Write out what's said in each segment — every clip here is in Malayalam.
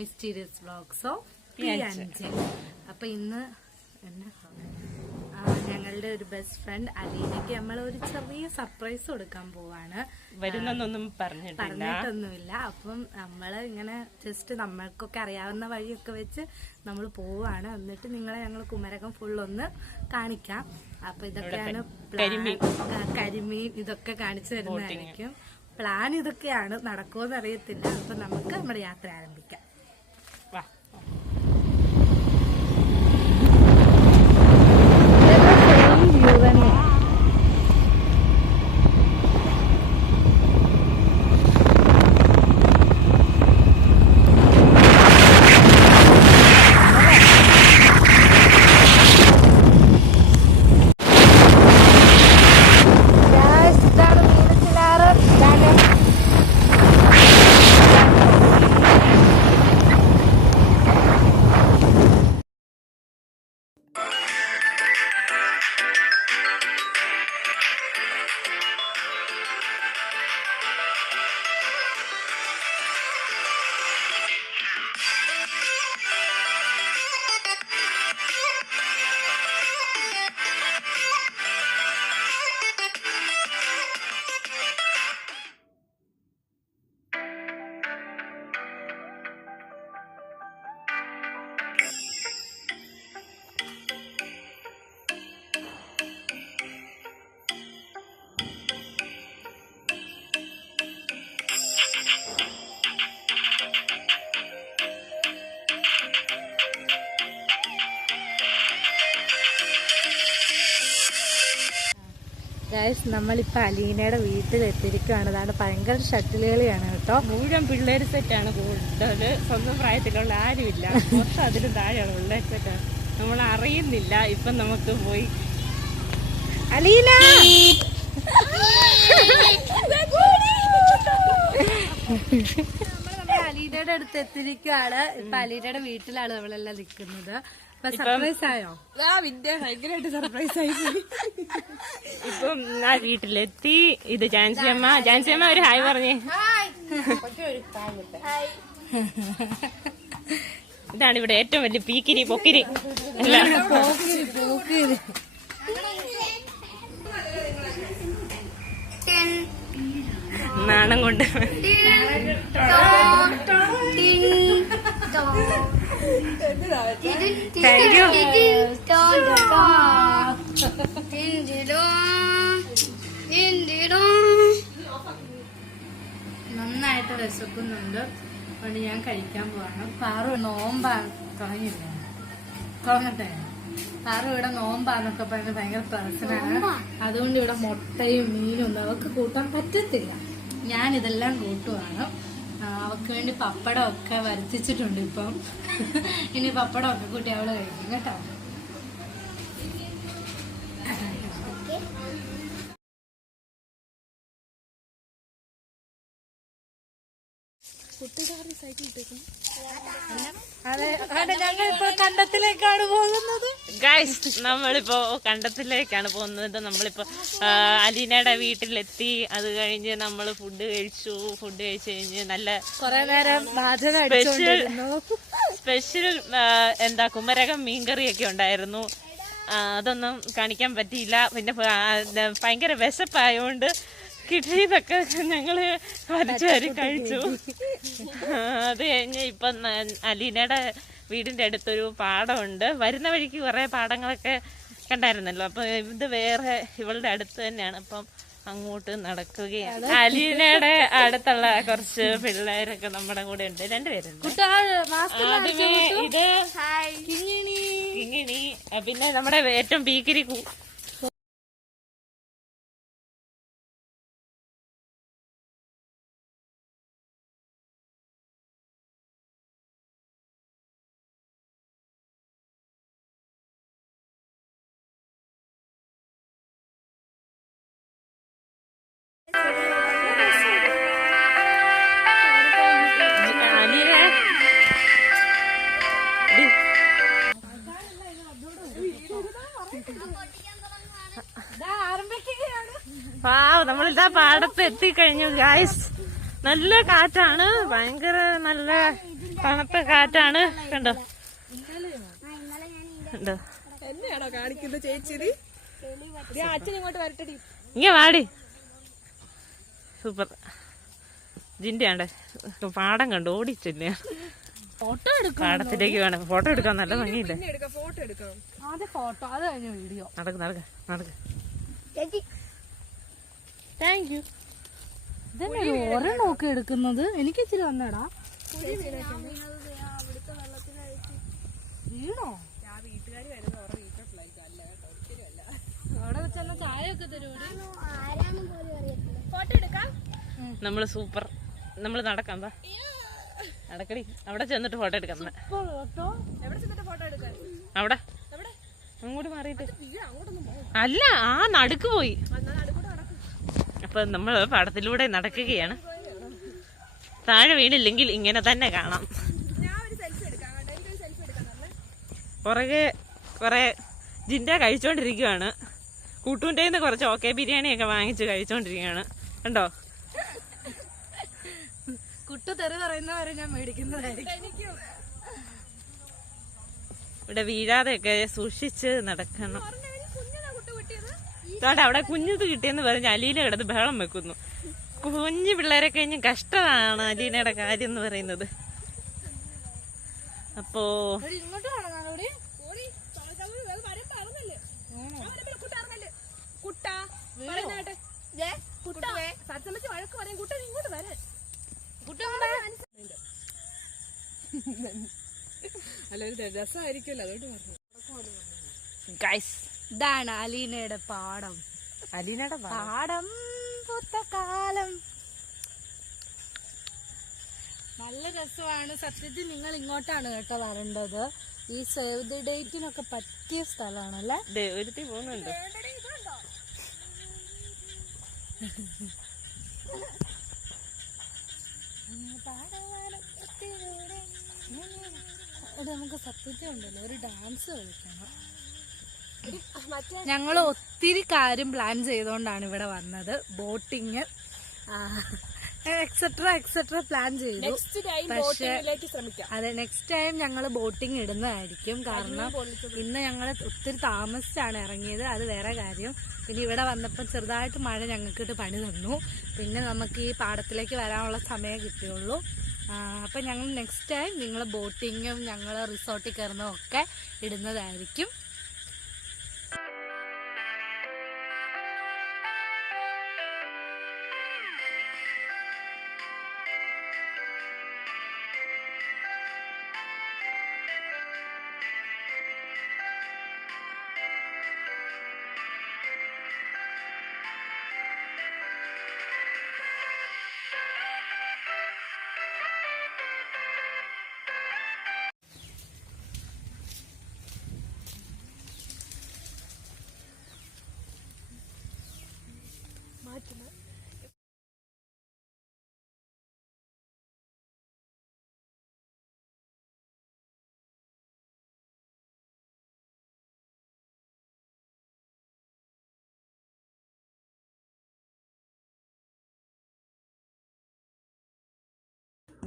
Mysterious vlogs of P&J. അപ്പൊ ഇന്ന് ഞങ്ങളുടെ ഒരു ബെസ്റ്റ് ഫ്രണ്ട് അലീനയ്ക്ക് നമ്മൾ ഒരു ചെറിയ സർപ്രൈസ് കൊടുക്കാൻ പോവാണ്. വരുന്നൊന്നും പറഞ്ഞിട്ടൊന്നുമില്ല. അപ്പം നമ്മള് ഇങ്ങനെ ജസ്റ്റ് നമ്മൾക്കൊക്കെ അറിയാവുന്ന വഴിയൊക്കെ വെച്ച് നമ്മൾ പോവാണ്. എന്നിട്ട് നിങ്ങളെ ഞങ്ങൾ കുമരകം ഫുള്ളൊന്ന് കാണിക്കാം. അപ്പൊ ഇതൊക്കെയാണ് കരിമീൻ ഇതൊക്കെ കാണിച്ചു തരുന്നതായിരിക്കും. പ്ലാൻ ഇതൊക്കെയാണ്, നടക്കുമെന്ന് അറിയത്തില്ല. അപ്പൊ നമുക്ക് നമ്മുടെ യാത്ര ആരംഭിക്കാം. നമ്മളിപ്പോ അലീനയുടെ വീട്ടിലെത്തിയിരിക്കുകയാണ്. അതാണ് ഭയങ്കര ഷട്ടിലുകളിയാണ് കേട്ടോ. മുഴുവൻ പിള്ളേർ സെറ്റാണ് കൂടുതൽ. സ്വന്തം പ്രായത്തിലുള്ള ആരുമില്ല. മൊത്തം അതിന് താഴെയാണ് പിള്ളേർ സെറ്റാണ്. നമ്മൾ അറിയുന്നില്ല. ഇപ്പം നമുക്ക് പോയി അലീന നമ്മൾ അലീനയുടെ അടുത്ത് എത്തിയിരിക്കുകയാണ്. ഇപ്പൊ അലീനയുടെ വീട്ടിലാണ് നമ്മളെല്ലാം നിൽക്കുന്നത്. സർപ്രൈസ് ആയോ? ഭയങ്കരമായിട്ട് സർപ്രൈസ് ആയി. ഇപ്പം ആ വീട്ടിലെത്തി. ഇത് ജാൻസിയമ്മ ഒരു ഹായ് പറഞ്ഞേ. ഇതാണ് ഇവിടെ ഏറ്റവും വലിയ പീക്കിരി പൊക്കിരി നാണം കൊണ്ട് നന്നായിട്ട് വിശക്കുന്നുണ്ട്. അതുകൊണ്ട് ഞാൻ കഴിക്കാൻ പോവാണ്. പാറു നോമ്പാണ് തുടങ്ങട്ടെ. പാറു ഇവിടെ നോമ്പാന്നൊക്കെ പറഞ്ഞ് ഭയങ്കര പ്രശ്നമാണ്. അതുകൊണ്ട് ഇവിടെ മുട്ടയും മീനും ഒന്നും അവർക്ക് കൂട്ടാൻ പറ്റത്തില്ല. ഞാനിതെല്ലാം കൂട്ടുവാണ്. അവർക്ക് വേണ്ടി പപ്പടം ഒക്കെ വരുത്തിച്ചിട്ടുണ്ട്. ഇപ്പം ഇനി പപ്പടം ഒക്കെ കൂട്ടി അവള് കഴിക്കും കേട്ടോ. ഞങ്ങളിപ്പോ കണ്ടത്തിലേക്കാണ് പോകുന്നത്. ഗൈസ്, നമ്മളിപ്പോ കണ്ടത്തിലേക്കാണ് പോകുന്നത്. നമ്മളിപ്പോ അലീനയുടെ വീട്ടിലെത്തി. അത് കഴിഞ്ഞ് നമ്മള് ഫുഡ് കഴിച്ചു. ഫുഡ് കഴിച്ചു കഴിഞ്ഞ് നല്ല കൊറേ നേരം സ്പെഷ്യൽ കുമരകം മീൻകറിയൊക്കെ ഉണ്ടായിരുന്നു. അതൊന്നും കാണിക്കാൻ പറ്റിയില്ല. പിന്നെ ഭയങ്കര വിശപ്പായോണ്ട് കിട്ടിയതൊക്കെ ഞങ്ങള് വലിച്ചു വാരി കഴിച്ചു. അത് കഴിഞ്ഞ് ഇപ്പം അലീനയുടെ വീടിന്റെ അടുത്തൊരു പാടമുണ്ട്. വരുന്ന വഴിക്ക് കുറെ പാടങ്ങളൊക്കെ കണ്ടായിരുന്നല്ലോ. അപ്പൊ ഇത് വേറെ ഇവളുടെ അടുത്ത് തന്നെയാണ്. അപ്പം അങ്ങോട്ട് നടക്കുകയാണ്. അലീനയുടെ അടുത്തുള്ള കുറച്ച് പിള്ളേരൊക്കെ നമ്മുടെ കൂടെ ഉണ്ട്. രണ്ടുപേരുണ്ട്. ഇത് കിങ്ങിണി, പിന്നെ നമ്മുടെ ഏറ്റവും പീക്കിരി നമ്മളിതാ പാടത്ത് എത്തിക്കഴിഞ്ഞു ഗായ്സ്. നല്ല കാറ്റാണ്, ഭയങ്കര നല്ല തണുത്ത കാറ്റാണ്. കണ്ടോ കണ്ടോ എന്നെയാണോ കാണിക്കുന്നത് ചേച്ചി? അച്ഛൻ ഇങ്ങോട്ട് വരട്ടടി. ഇങ്ങ വാടി. സൂപ്പർ. ജിന്റെ പാടം കണ്ടു ഓടിച്ചില്ലേ. ഫോട്ടോ എടുക്കാം. പാടത്തിലേക്ക് വേണം ഫോട്ടോ എടുക്കാൻ. നല്ല ഭംഗിയില്ലേ. ഫോട്ടോ എടുക്കാം. ആദ്യം ഫോട്ടോ, അത് കഴിഞ്ഞ വീഡിയോ. നടക്ക് നടക്ക് നടക്ക്. Thank you. ഇതന്നെ ഒരെണ്ണം നോക്കി എടുക്കുന്നത്. എനിക്ക് ഇച്ചിരി വന്നടാ. വീണോ? വീട്ടുകാർ വരുന്ന ഓരോ വീട്ടിലെ ഫ്ലൈറ്റ് അല്ല കേട്ടോ, ഒരിക്കലും അല്ല. അവിടെ വെച്ചെന്ന ചായ ഒക്കെ തരുമോടി? ഫോട്ടോ എടുക്കാം. നമ്മള് സൂപ്പർ. നമ്മള് നടക്കാം. വാ നടക്കടി. അവിടെ ചെന്നിട്ട് ഫോട്ടോ എടുക്കാം. എവിടെ ചെന്നിട്ട് ഫോട്ടോ എടുക്കാൻ? അവിടെ അങ്ങോട്ട് മാറിയിട്ട് അല്ല, ആ നടുക്ക് പോയി. അപ്പൊ നമ്മള് പാടത്തിലൂടെ നടക്കുകയാണ്. താഴെ വീണില്ലെങ്കിൽ ഇങ്ങനെ തന്നെ കാണാം. പുറകെ കൊറേ ജിന്റെ കഴിച്ചോണ്ടിരിക്കുവാണ്. കൂട്ടൂന്റെ കുറച്ച് ഓക്കെ ബിരിയാണി ഒക്കെ വാങ്ങിച്ച് കഴിച്ചോണ്ടിരിക്കുകയാണ്. കണ്ടോ? കുട്ടു തെറി പറയുന്നവരെ ഞാൻ മേടിക്കുന്നതായിരിക്കും. ഇവിടെ വീഴാതെയൊക്കെ സൂക്ഷിച്ച് നടക്കണം. അവിടെ കുഞ്ഞത് കിട്ടിയെന്ന് പറഞ്ഞ് അലീന കിടന്ന് ബഹളം വെക്കുന്നു. കുഞ്ഞു പിള്ളേരെ കഴിഞ്ഞ് കഷ്ടമാണ് അലീനയുടെ കാര്യം എന്ന് പറയുന്നത്. അപ്പോ ഇങ്ങോട്ട് വഴക്ക് പറയാൻ കുട്ട ഇങ്ങോട്ട് വരാൻ. അല്ല രസമായിരിക്കുമല്ലോ, അതുകൊണ്ട് പറഞ്ഞു. ഗൈസ്, ഇതാണ് അലീനയുടെ പാടം. അലീനയുടെ പാടം പുത്തക്കാലം. നല്ല രസമാണ്. സത്യത്തിൽ നിങ്ങൾ ഇങ്ങോട്ടാണ് കേട്ടോ വരേണ്ടത്. ഈ സേവ് ദി ഡേറ്റിനൊക്കെ പറ്റിയ സ്ഥലമാണല്ലേ. ഒരുത്തി പോകുന്നുണ്ട്. നമുക്ക് സത്യത്തിൽ ഉണ്ടല്ലോ ഒരു ഡാൻസ് കളിക്കണം. ഞങ്ങൾ ഒത്തിരി കാര്യം പ്ലാൻ ചെയ്തുകൊണ്ടാണ് ഇവിടെ വന്നത്. ബോട്ടിങ് എക്സെട്ര പ്ലാൻ ചെയ്തു. പക്ഷെ അതെ, നെക്സ്റ്റ് ടൈം ഞങ്ങൾ ബോട്ടിങ് ഇടുന്നതായിരിക്കും. കാരണം ഇന്ന് ഞങ്ങൾ ഒത്തിരി താമസിച്ചാണ് ഇറങ്ങിയത്, അത് വേറെ കാര്യം. പിന്നെ ഇവിടെ വന്നപ്പോൾ ചെറുതായിട്ട് മഴ ഞങ്ങൾക്കിട്ട് പണി തന്നു. പിന്നെ നമുക്ക് ഈ പാടത്തിലേക്ക് വരാനുള്ള സമയം കിട്ടിയുള്ളൂ. അപ്പം ഞങ്ങൾ നെക്സ്റ്റ് ടൈം നിങ്ങൾ ബോട്ടിങ്ങും ഞങ്ങൾ റിസോർട്ടിൽ കയറുന്നതും ഒക്കെ ഇടുന്നതായിരിക്കും.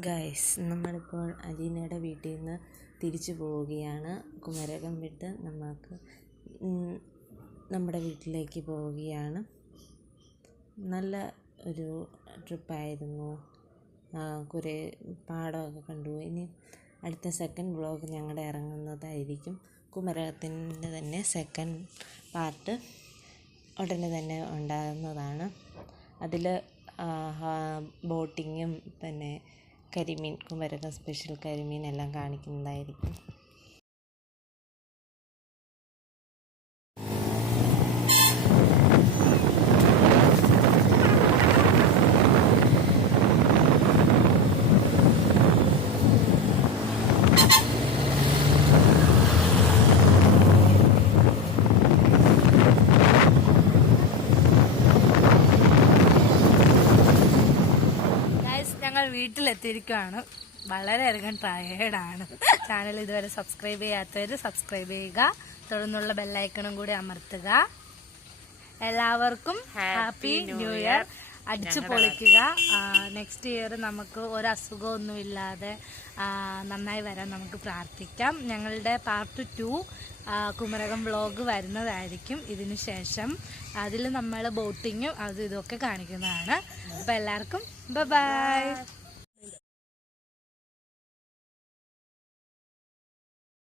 ഗൈസ്, നമ്മളിപ്പോൾ അലീനയുടെ വീട്ടിൽ നിന്ന് തിരിച്ചു പോവുകയാണ്. കുമരകം വിട്ട് നമുക്ക് നമ്മുടെ വീട്ടിലേക്ക് പോവുകയാണ്. നല്ല ഒരു ട്രിപ്പായിരുന്നു. കുറേ പാടമൊക്കെ കണ്ടു. ഇനി അടുത്ത സെക്കൻഡ് വ്ളോഗ് ഞങ്ങളുടെ ഇറങ്ങുന്നതായിരിക്കും. കുമരകത്തിൻ്റെ തന്നെ സെക്കൻഡ് പാർട്ട് ഉടനെ തന്നെ ഉണ്ടാകുന്നതാണ്. അതിൽ ബോട്ടിങ്ങും പിന്നെ കരിമീൻ, കുമരകം സ്പെഷ്യൽ കരിമീൻ എല്ലാം കാണിക്കുന്നതായിരിക്കും. വീട്ടിലെത്തിയിരിക്കുകയാണ്. വളരെയധികം ടയേർഡാണ്. ചാനൽ ഇതുവരെ സബ്സ്ക്രൈബ് ചെയ്യാത്തവർ സബ്സ്ക്രൈബ് ചെയ്യുക, തുടർന്നുള്ള ബെല്ലൈക്കണും കൂടി അമർത്തുക. എല്ലാവർക്കും ഹാപ്പി ന്യൂ ഇയർ. അടിച്ചു പൊളിക്കുക. നെക്സ്റ്റ് ഇയർ നമുക്ക് ഒരു അസുഖമൊന്നുമില്ലാതെ നന്നായി വരാൻ നമുക്ക് പ്രാർത്ഥിക്കാം. ഞങ്ങളുടെ പാർട്ട് 2 കുമരകം വ്ളോഗ് വരുന്നതായിരിക്കും ഇതിനു ശേഷം. അതിൽ നമ്മൾ ബോട്ടിങ്ങും അതും ഇതൊക്കെ കാണിക്കുന്നതാണ്. അപ്പോൾ എല്ലാവർക്കും ബൈ.